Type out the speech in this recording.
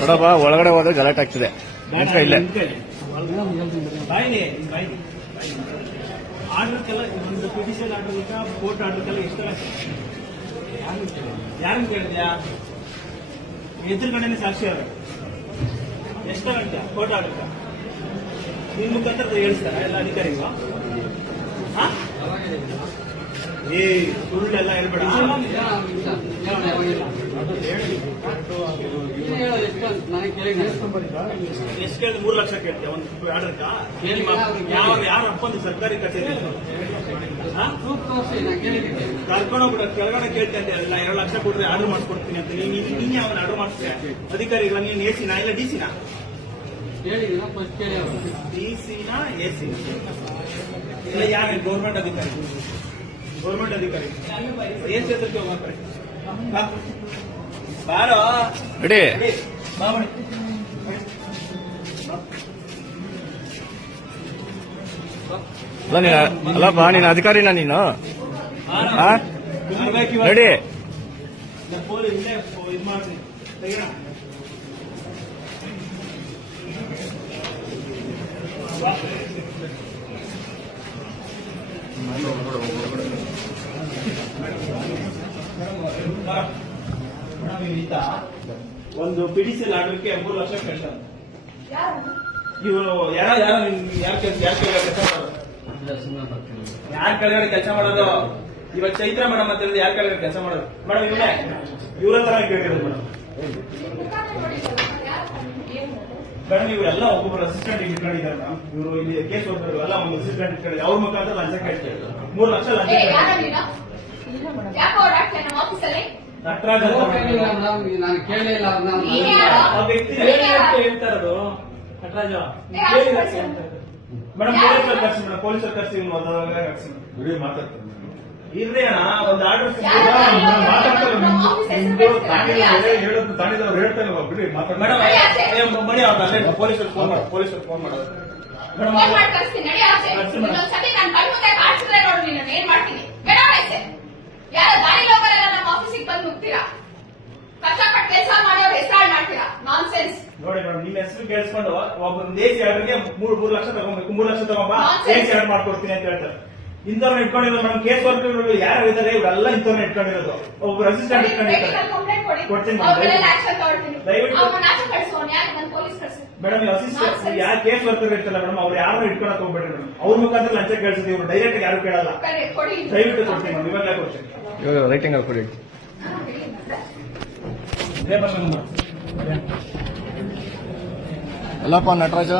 ನೋಡಪ್ಪ ಒಳಗಡೆ ಹೋದ್ರೆ ಗಲಾಟೆ ಆಗ್ತಿದೆ. ಇಲ್ಲೇ. ಆರ್ಡರ್ಗೆಲ್ಲ ಒಂದು ಪಿಟಿಷನ್ ಕೋರ್ಟ್ ಆರ್ಡರ್ಗೆಲ್ಲ ಎಷ್ಟು ಯಾರನ್ನ ಕೇಳಿದ್ಯಾ? ಎದುರುಗಡೆನೆ ಸಾಕ್ಷಿ ಅವ್ರು. ಎಷ್ಟು ಗಂಟೆ ಕೋರ್ಟ್ ಆರ್ಡರ್ಗ ನಿನ್ ಮುಖಾಂತರ ಹೇಳಿಸ್ತಾರ? ಎಲ್ಲ ಅಧಿಕಾರಿಗಳು? ಹಾ? ಏ ಸುಳ್ಳೆಲ್ಲ ಹೇಳ್ಬೇಡ. ಎಷ್ಟು ಕೇಳಿದ್ರೆ ಮೂರು ಲಕ್ಷ ಕೇಳ್ತೀಯ ಒಂದು ಆರ್ಡರ್ಗ ಯಾವ ಯಾರು ಅಪ್ಪಂದು ಸರ್ಕಾರಿ ಕಚೇರಿ ಹಾ? ಕರ್ಕೊಂಡೋಗ್ಬಿಡ ಕೆಳಗಡೆ ಕೇಳ್ತಾ ಇದ್ದೆ ಇಲ್ಲ ಎರಡು ಲಕ್ಷ ಕೊಟ್ರೆ ಆರ್ಡರ್ ಮಾಡಿಸ್ಕೊಡ್ತೀನಿ ಅಂತ ನೀನು ನೀನೇ ಅವನ ಆರ್ಡರ್ ಮಾಡಿಸ್ತೆ ಅಧಿಕಾರಿಗಳ ನೀನು ಎಸಿನ ಇಲ್ಲ ಡಿಸಿನ ಡಿಸಿನ ಎಸಿ ಇಲ್ಲ ಯಾರು ಗೌರ್ಮೆಂಟ್ ಅಧಿಕಾರಿ ಗೌರ್ಮೆಂಟ್ ಅಧಿಕಾರಿ ಏನ್ ಕ್ಷೇತ್ರಕ್ಕೆ ಹೋಗ್ತಾರೆ ಬಾ ಮಣಿ. ಅಲ್ಲ ನೀನು ಅಲ್ಲಪ್ಪ ನೀನು ಅಧಿಕಾರಿನ ನೀನು. ರೆಡಿ. ನಾನು ತೆಗಿಯೋಣ ಒಂದು ಪಿಡಿಸಿಲ್ ಆಡಲಿಕ್ಕೆ ಮೂರು ಲಕ್ಷ ಕೇಳ್ತಾರೆ ಇವರು ಯಾರೋ ಯಾರೋ ಯಾರು ಕೆಲಸ ಯಾರು ಕೆಲಸ ಮಾಡೋದು? ಯಾರು ಕೆಳಗಡೆ ಕೆಲಸ ಮಾಡೋದು? ಇವಾಗ ಚೈತ್ರ ಮೇಡಮ್ ಅಂತ ಹೇಳಿದ್ರೆ ಯಾರ ಕೆಳಗಡೆ ಕೆಲಸ ಮಾಡೋದು? ಮೇಡಮ್ ಇವನೇ ಇವ್ರ ಹತ್ರ ಕೇಳಿರೋದು ಮೇಡಮ್? ಮೇಡಮ್ ಇವರೆಲ್ಲ ಒಬ್ಬೊಬ್ಬರು ಅಸಿಸ್ಟೆಂಟ್ ಇಟ್ಕೊಂಡಿದ್ದಾರೆ ಮೇಡಮ್. ಇವರು ಇಲ್ಲಿ ಕೇಸ್ ಹೋಗ್ತಾರೆ ಎಲ್ಲ ಒಂದು ಅಸಿಸ್ಟೆಂಟ್ ಇಟ್ಕೊಂಡಿದ್ದಾರೆ ಅವ್ರ ಮುಖಾಂತರ ಲಂಚ ಕೇಳ್ತಾರೆ ಮೂರು ಲಕ್ಷ ಲಂಚ ಕೇಳ್ತಾರೆ ನಟರಾಜ್ ಅಂತ. ನಾನು ಕೇಳಿಲ್ಲ? ಆ ವ್ಯಕ್ತಿ ಹೇಳ್ತಾ ಇರೋದು ನಟರಾಜ ಮೇಡಮ್ ಪೊಲೀಸರು ಕರ್ಸಿ ಮೇಡಮ್ ಪೊಲೀಸರು ಕರ್ಸಿ ಇವ್ನು ಹೋದಾಗ ಕರ್ಸಿ. ವಿಡಿಯೋ ಮಾತಾಡ್ತಾರೆ? ಇರ್ರಿ ಅಣ್ಣ ಒಂದು ಆರ್ಡರ್ ಮಾತಾಡ್ತಾರೆ ಹೇಳೋದು ತಾಣಿದವ್ರು ಹೇಳ್ತಾರೆ ಬಿಡಿ ಮೇಡಮ್ ಮಾತಾಡ್ತಾರೆ ಮಣಿ ಅವ್ರನ್ನ ಪೊಲೀಸರು ಫೋನ್ ಮಾಡಿ ಪೊಲೀಸರು ಫೋನ್ ಮಾಡೋದು ಮೇಡಮ್. ಕಳ್ಸಿ ಕೇಳಿಸ್ಕೊಂಡು ಒಬ್ಬ ದೇಸಿ ಎರಡರಿಗೆ ಮೂರು ಮೂರು ಲಕ್ಷ ತಗೊಬೇಕು ಮೂರು ಲಕ್ಷ ತಗೊಂಬ. ದೇಸಿ ಆರ್ಡರ್ ಮಾಡ್ಕೊಡ್ತೀನಿ ಅಂತ ಹೇಳ್ತಾರೆ. ಇಂಥವ್ರನ್ನ ಇಟ್ಕೊಂಡಿರೋದು ಮೇಡಮ್ ಕೇಸ್ ವರ್ಕರ್ಗಳು ಯಾರು ಇದ್ದಾರೆ ಇವರೆಲ್ಲ ಇಂಥವ್ರನ್ನ ಇಟ್ಕೊಂಡಿರೋದು. ಒಬ್ಬ ಅಸಿಸ್ಟೆಂಟ್ ಇಟ್ಕೊಂಡಿರ್ತಾರೆ ಕೊಡ್ತೀನಿ ದಯವಿಟ್ಟು. Madam assistant. ಯಾರು ಕೇಸ್ ವರ್ಕರ್ ಇರ್ತಾರಲ್ಲ ಮೇಡಮ್ ಅವ್ರು ಯಾರು ಇಟ್ಕೊಳಕ್ ಹೋಗ್ಬೇಡ್ರಿ ಮೇಡಮ್. ಅವ್ರ ಮುಖಾಂತರ ಲಂಚ ಕೇಳಿಸಿದ್ವಿ ಇವ್ರು ಡೈರೆಕ್ಟ್ ಯಾರು ಕೇಳಲ್ಲ. ಕರೆ ಕೊಡಿ. ದಯವಿಟ್ಟು ಕೊಡ್ತೀನಿ ಮೇಡಮ್ ಇವಾಗಲೇ ಕೊಡ್ತೀನಿ. ರೈಟಿಂಗ್ ಕೊಡಿ. ಇದೇ ಬಸ್ ನಂಬರ್. ಅಲ್ಲಪ್ಪ ನಟರಾಜ